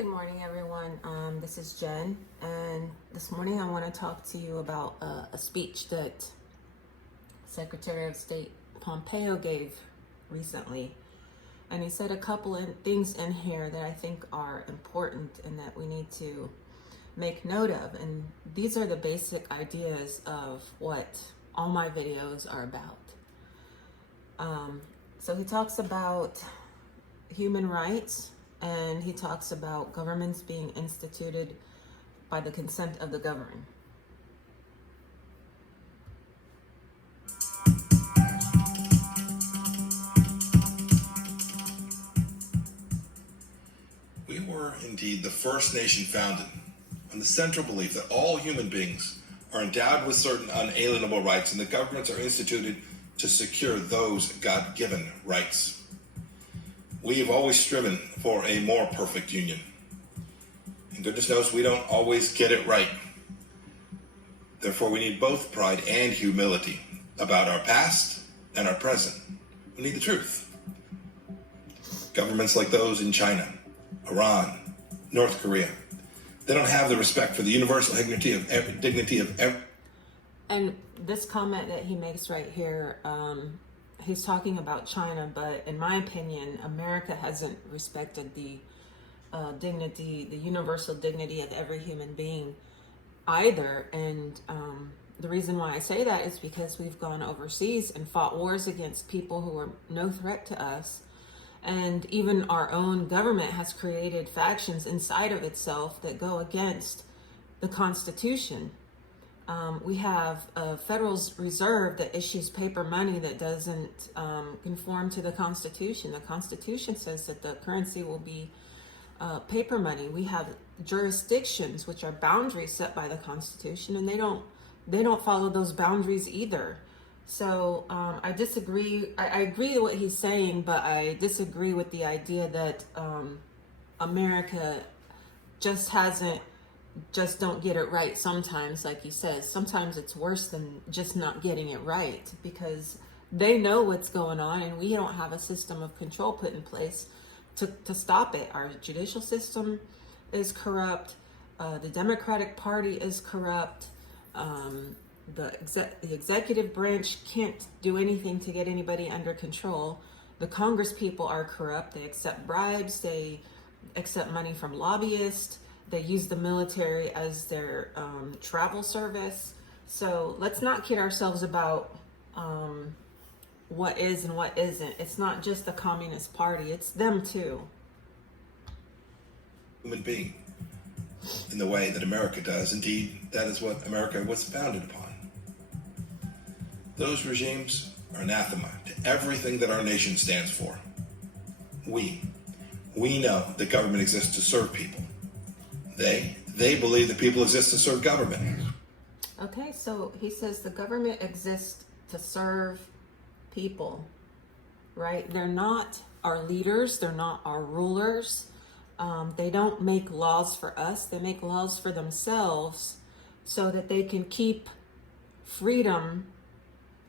Good morning, everyone. This is Jen, and this morning I want to talk to you about a speech that Secretary of State Pompeo gave recently. And he said a couple of things in here that I think are important and that we need to make note of. And these are the basic ideas of what all my videos are about. So he talks about human rights, and he talks about governments being instituted by the consent of the governed. We were indeed the first nation founded on the central belief that all human beings are endowed with certain unalienable rights, and that governments are instituted to secure those God-given rights. We have always striven for a more perfect union. And goodness knows we don't always get it right. Therefore, we need both pride and humility about our past and our present. We need the truth. Governments like those in China, Iran, North Korea, they don't have the respect for the universal dignity of every. And this comment that he makes right here, he's talking about China, but in my opinion, America hasn't respected the dignity, the universal dignity of every human being either. And the reason why I say that is because we've gone overseas and fought wars against people who are no threat to us. And even our own government has created factions inside of itself that go against the Constitution. We have a Federal Reserve that issues paper money that doesn't conform to the Constitution. The Constitution says that the currency will be paper money. We have jurisdictions, which are boundaries set by the Constitution, and they don't follow those boundaries either. So I disagree. I agree with what he's saying, but I disagree with the idea that America just don't get it right sometimes. Like he says, sometimes it's worse than just not getting it right, because they know what's going on and we don't have a system of control put in place to stop it. Our judicial system is corrupt. The Democratic Party is corrupt. The executive branch can't do anything to get anybody under control. The Congress people are corrupt. They accept bribes. They accept money from lobbyists. They use the military as their travel service. So let's not kid ourselves about what is and what isn't. It's not just the Communist Party, it's them too. Human being in the way that America does. Indeed, that is what America was founded upon. Those regimes are anathema to everything that our nation stands for. We know that government exists to serve people. They believe that people exist to serve government. Okay, so he says the government exists to serve people, right? They're not our leaders. They're not our rulers. They don't make laws for us. They make laws for themselves so that they can keep freedom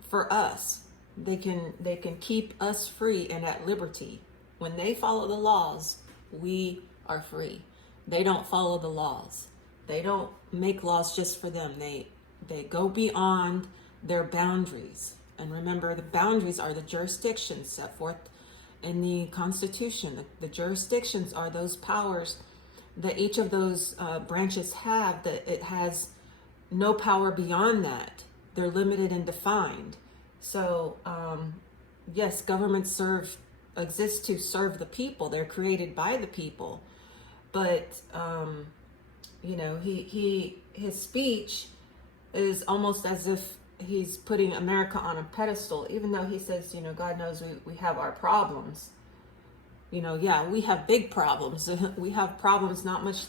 for us. They can keep us free and at liberty. When they follow the laws, we are free. They don't follow the laws. They don't make laws just for them. They go beyond their boundaries. And remember, the boundaries are the jurisdictions set forth in the Constitution. The jurisdictions are those powers that each of those branches have, that it has no power beyond that. They're limited and defined. So, yes, governments exist to serve the people. They're created by the people. But, his speech is almost as if he's putting America on a pedestal, even though he says, God knows we have our problems. We have big problems. We have problems not much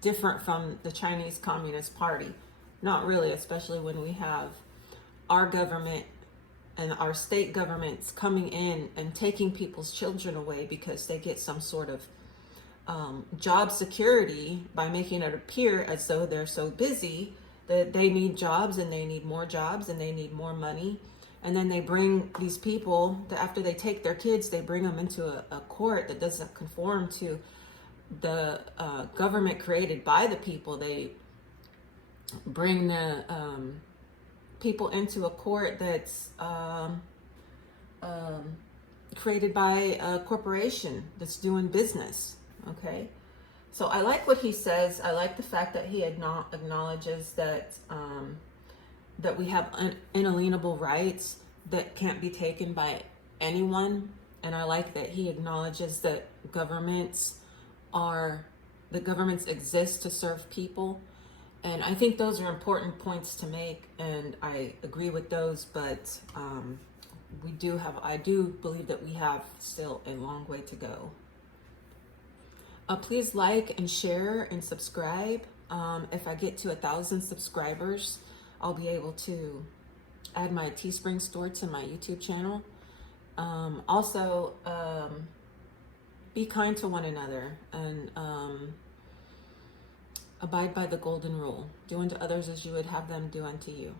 different from the Chinese Communist Party. Not really, especially when we have our government and our state governments coming in and taking people's children away because they get some sort of job security by making it appear as though they're so busy that they need jobs and they need more jobs and they need more money. And then they bring these people, after they take their kids, they bring them into a court that doesn't conform to the government created by the people. They bring the people into a court that's created by a corporation that's doing business. Okay, so I like what he says. I like the fact that he acknowledges that that we have inalienable rights that can't be taken by anyone. And I like that he acknowledges that governments exist to serve people. And I think those are important points to make, and I agree with those, but I do believe that we have still a long way to go. Please like and share and subscribe. If I get to 1,000 subscribers, I'll be able to add my Teespring store to my YouTube channel. Also, be kind to one another and abide by the golden rule. Do unto others as you would have them do unto you.